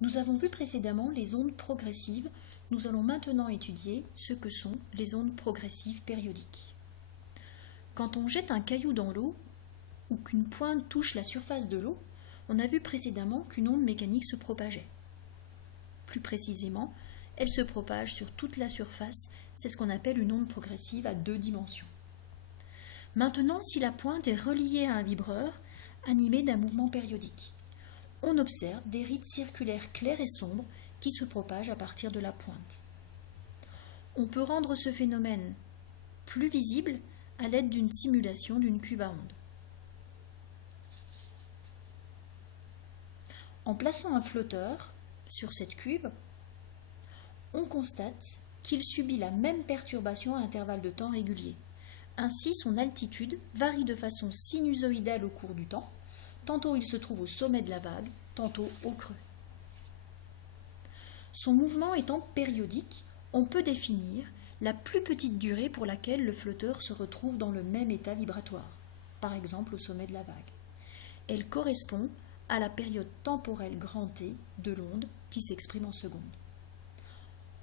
Nous avons vu précédemment les ondes progressives. Nous allons maintenant étudier ce que sont les ondes progressives périodiques. Quand on jette un caillou dans l'eau ou qu'une pointe touche la surface de l'eau, on a vu précédemment qu'une onde mécanique se propageait. Plus précisément, elle se propage sur toute la surface, c'est ce qu'on appelle une onde progressive à 2 dimensions. Maintenant, si la pointe est reliée à un vibreur animé d'un mouvement périodique, on observe des rides circulaires claires et sombres qui se propagent à partir de la pointe. On peut rendre ce phénomène plus visible à l'aide d'une simulation d'une cuve à ondes. En plaçant un flotteur sur cette cuve, on constate qu'il subit la même perturbation à intervalles de temps réguliers. Ainsi, son altitude varie de façon sinusoïdale au cours du temps. Tantôt il se trouve au sommet de la vague, tantôt au creux. Son mouvement étant périodique, on peut définir la plus petite durée pour laquelle le flotteur se retrouve dans le même état vibratoire, par exemple au sommet de la vague. Elle correspond à la période temporelle grand T de l'onde qui s'exprime en secondes.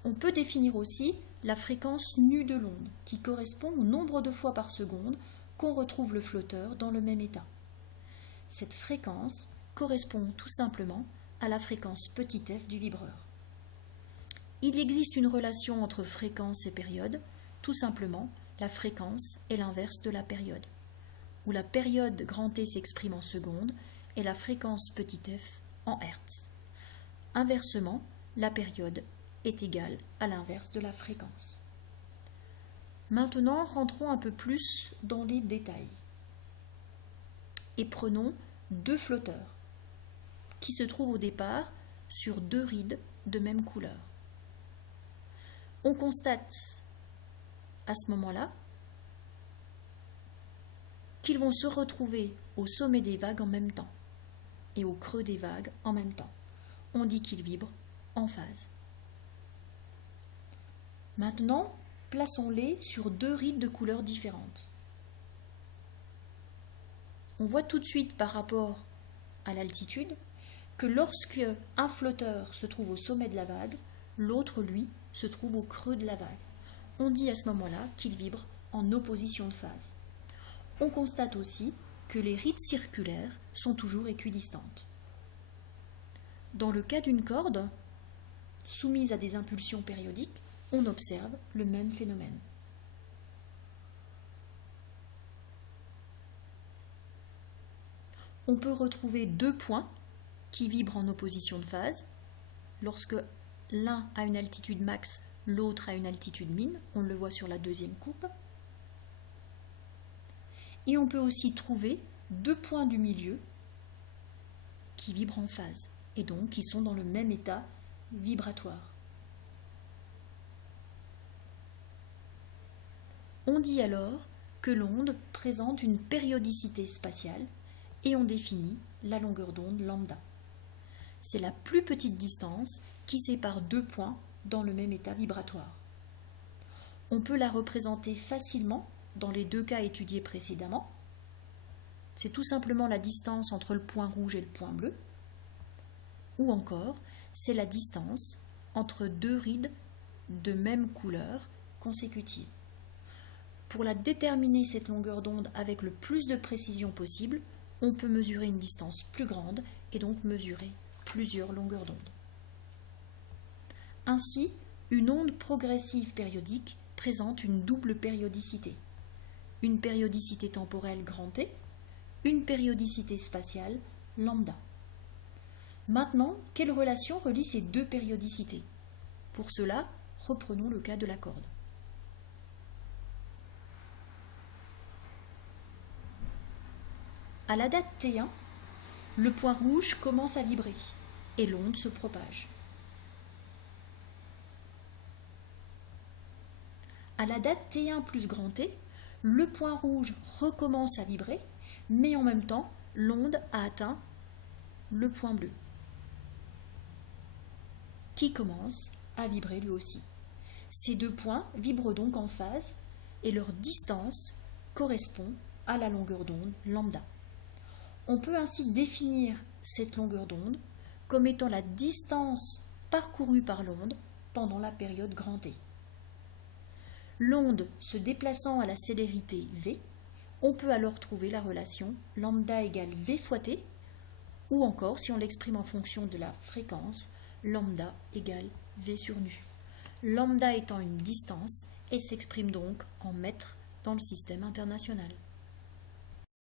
On peut définir aussi la fréquence nue de l'onde, qui correspond au nombre de fois par seconde qu'on retrouve le flotteur dans le même état. Cette fréquence correspond tout simplement à la fréquence petit f du vibreur. Il existe une relation entre fréquence et période, tout simplement la fréquence est l'inverse de la période, où la période grand T s'exprime en secondes et la fréquence petit f en hertz. Inversement, la période est égale à l'inverse de la fréquence. Maintenant, rentrons un peu plus dans les détails et prenons 2 flotteurs qui se trouvent au départ sur 2 rides de même couleur. On constate à ce moment-là qu'ils vont se retrouver au sommet des vagues en même temps et au creux des vagues en même temps. On dit qu'ils vibrent en phase. Maintenant, plaçons-les sur 2 rides de couleurs différentes. On voit tout de suite par rapport à l'altitude que lorsque un flotteur se trouve au sommet de la vague, l'autre, lui, se trouve au creux de la vague. On dit à ce moment-là qu'il vibre en opposition de phase. On constate aussi que les rides circulaires sont toujours équidistantes. Dans le cas d'une corde soumise à des impulsions périodiques, on observe le même phénomène. On peut retrouver 2 points qui vibrent en opposition de phase. Lorsque l'un a une altitude max, l'autre a une altitude min, on le voit sur la deuxième coupe. Et on peut aussi trouver 2 points du milieu qui vibrent en phase et donc qui sont dans le même état vibratoire. On dit alors que l'onde présente une périodicité spatiale et on définit la longueur d'onde lambda. C'est la plus petite distance qui sépare 2 points dans le même état vibratoire. On peut la représenter facilement dans les 2 cas étudiés précédemment. C'est tout simplement la distance entre le point rouge et le point bleu. Ou encore, c'est la distance entre 2 rides de même couleur consécutives. Pour la déterminer cette longueur d'onde avec le plus de précision possible, on peut mesurer une distance plus grande et donc mesurer plusieurs longueurs d'onde. Ainsi, une onde progressive périodique présente une double périodicité. Une périodicité temporelle grand T, une périodicité spatiale lambda. Maintenant, quelle relation relie ces 2 périodicités? Pour cela, reprenons le cas de la corde. À la date T1, le point rouge commence à vibrer et l'onde se propage. À la date T1 plus grand T, le point rouge recommence à vibrer, mais en même temps, l'onde a atteint le point bleu, qui commence à vibrer lui aussi. Ces 2 points vibrent donc en phase et leur distance correspond à la longueur d'onde lambda. On peut ainsi définir cette longueur d'onde comme étant la distance parcourue par l'onde pendant la période grand T. L'onde se déplaçant à la célérité v, on peut alors trouver la relation lambda égale v fois t, ou encore, si on l'exprime en fonction de la fréquence, lambda égale v sur nu. Lambda étant une distance, elle s'exprime donc en mètres dans le système international.